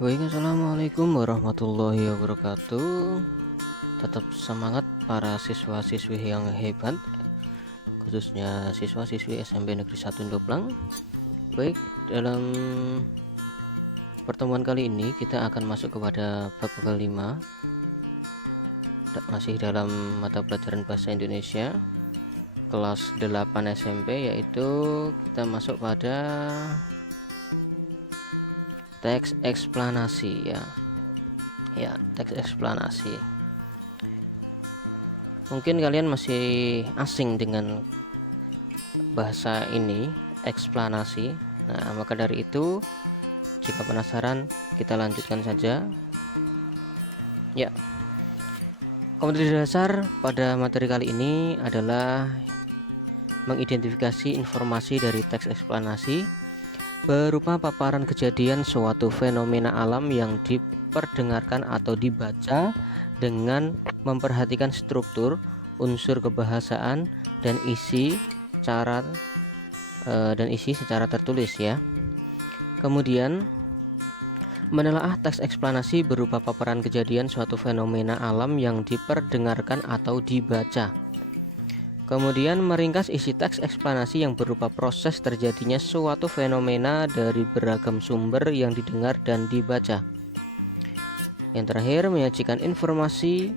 Baik, assalamualaikum warahmatullahi wabarakatuh. Tetap semangat para siswa-siswi yang hebat, khususnya siswa-siswi SMP Negeri 1 Ndoplang. Baik, dalam pertemuan kali ini kita akan masuk kepada bab kelima, masih dalam mata pelajaran bahasa Indonesia kelas 8 SMP, yaitu kita masuk pada teks eksplanasi ya, teks eksplanasi. Mungkin kalian masih asing dengan bahasa ini, eksplanasi. Nah, maka dari itu jika penasaran, kita lanjutkan saja ya. Kompetensi dasar pada materi kali ini adalah mengidentifikasi informasi dari teks eksplanasi berupa paparan kejadian suatu fenomena alam yang diperdengarkan atau dibaca dengan memperhatikan struktur, unsur kebahasaan, dan isi secara tertulis ya. Kemudian menelaah teks eksplanasi berupa paparan kejadian suatu fenomena alam yang diperdengarkan atau dibaca. Kemudian meringkas isi teks eksplanasi yang berupa proses terjadinya suatu fenomena dari beragam sumber yang didengar dan dibaca. Yang terakhir, menyajikan informasi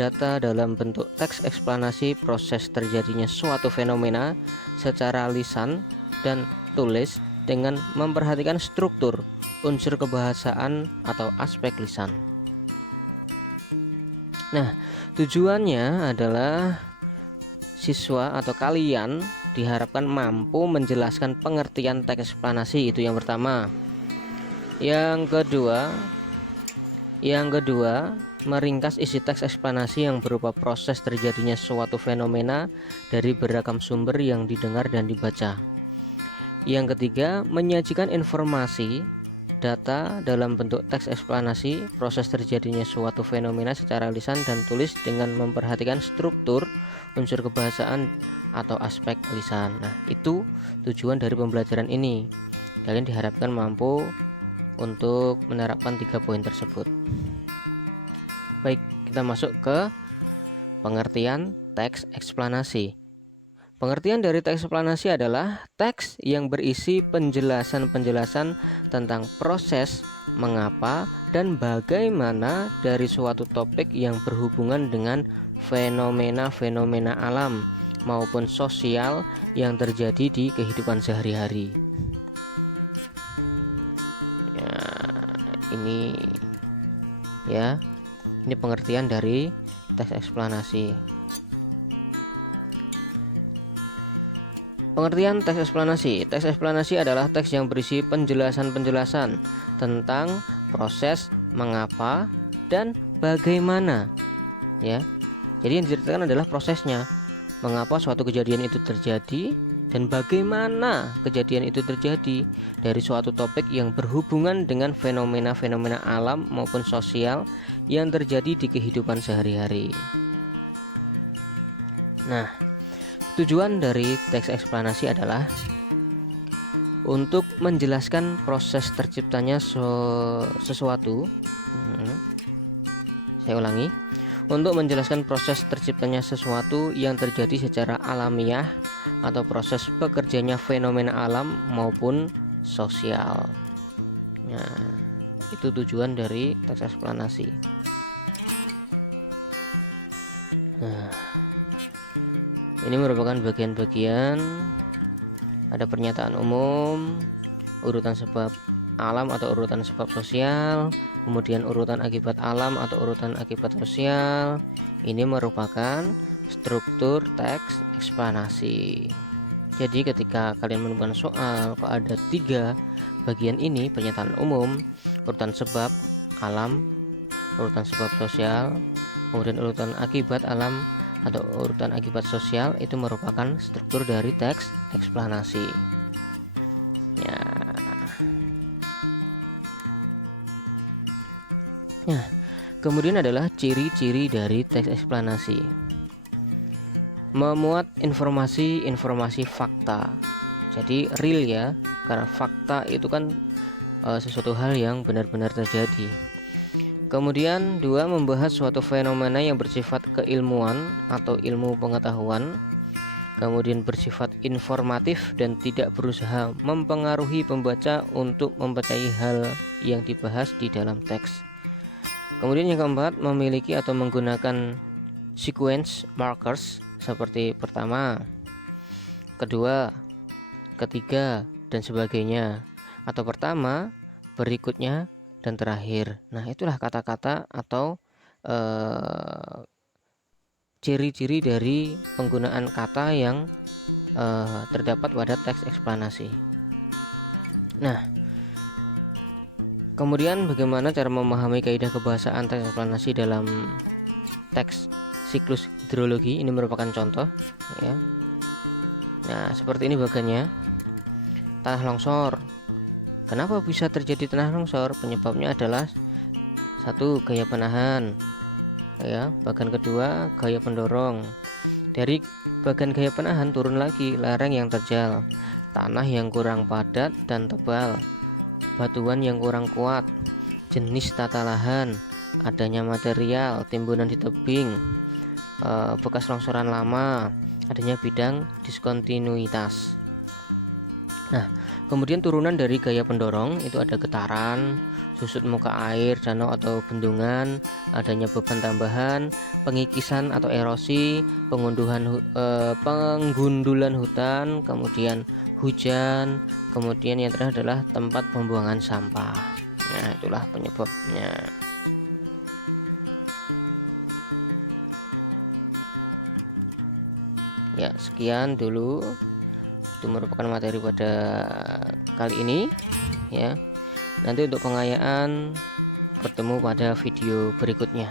data dalam bentuk teks eksplanasi proses terjadinya suatu fenomena secara lisan dan tulis dengan memperhatikan struktur, unsur kebahasaan atau aspek lisan. Nah, tujuannya adalah siswa atau kalian diharapkan mampu menjelaskan pengertian teks eksplanasi, itu yang pertama. Yang kedua, meringkas isi teks eksplanasi yang berupa proses terjadinya suatu fenomena dari beragam sumber yang didengar dan dibaca. Yang ketiga, menyajikan informasi data dalam bentuk teks eksplanasi proses terjadinya suatu fenomena secara lisan dan tulis dengan memperhatikan struktur, unsur kebahasaan atau aspek lisan. Nah, itu tujuan dari pembelajaran ini. Kalian diharapkan mampu untuk menerapkan 3 poin tersebut. Baik, kita masuk ke pengertian teks eksplanasi. Pengertian dari teks eksplanasi adalah teks yang berisi penjelasan-penjelasan tentang proses, mengapa, dan bagaimana dari suatu topik yang berhubungan dengan fenomena-fenomena alam maupun sosial yang terjadi di kehidupan sehari-hari. Ya, ini pengertian dari teks eksplanasi. Pengertian teks eksplanasi. Teks eksplanasi adalah teks yang berisi penjelasan-penjelasan tentang proses, mengapa, dan bagaimana. Ya. Jadi yang diceritakan adalah prosesnya, mengapa suatu kejadian itu terjadi dan bagaimana kejadian itu terjadi dari suatu topik yang berhubungan dengan fenomena-fenomena alam maupun sosial yang terjadi di kehidupan sehari-hari. Nah, tujuan dari teks eksplanasi adalah untuk menjelaskan proses terciptanya sesuatu. Saya ulangi. Untuk menjelaskan proses terciptanya sesuatu yang terjadi secara alamiah atau proses bekerjanya fenomena alam maupun sosial. Nah, itu tujuan dari teks eksplanasi. Nah, ini merupakan bagian-bagian, ada pernyataan umum, urutan sebab alam atau urutan sebab sosial, kemudian urutan akibat alam atau urutan akibat sosial. Ini merupakan struktur teks eksplanasi. Jadi ketika kalian menemukan soal kok ada 3 bagian ini, pernyataan umum, urutan sebab alam, urutan sebab sosial, kemudian urutan akibat alam atau urutan akibat sosial, itu merupakan struktur dari teks eksplanasi. Ya. Nah, kemudian adalah ciri-ciri dari teks eksplanasi. Memuat informasi fakta. Jadi real ya, karena fakta itu kan sesuatu hal yang benar-benar terjadi. Kemudian 2, membahas suatu fenomena yang bersifat keilmuan atau ilmu pengetahuan, kemudian bersifat informatif dan tidak berusaha mempengaruhi pembaca untuk mempercayai hal yang dibahas di dalam teks. Kemudian yang keempat, memiliki atau menggunakan sequence markers seperti pertama, kedua, ketiga, dan sebagainya, atau pertama, berikutnya, dan terakhir. Nah, itulah kata-kata atau ciri-ciri dari penggunaan kata yang terdapat pada teks eksplanasi. Nah, kemudian bagaimana cara memahami kaidah kebahasaan teks eksplanasi dalam teks siklus hidrologi? Ini merupakan contoh, ya. Nah, seperti ini bagannya. Tanah longsor. Kenapa bisa terjadi tanah longsor? Penyebabnya adalah 1, gaya penahan, ya. Bagan kedua, gaya pendorong. Dari bagan gaya penahan turun lagi lereng yang terjal, tanah yang kurang padat dan tebal, batuan yang kurang kuat, jenis tata lahan, adanya material timbunan di tebing, bekas longsoran lama, adanya bidang diskontinuitas. Nah, kemudian turunan dari gaya pendorong itu ada getaran, susut muka air, danau atau bendungan, adanya beban tambahan, pengikisan atau erosi, penggundulan hutan, kemudian hujan, kemudian yang terakhir adalah tempat pembuangan sampah. Nah, itulah penyebabnya. Ya, sekian dulu. Itu merupakan materi pada kali ini, ya. Nanti untuk pengayaan bertemu pada video berikutnya.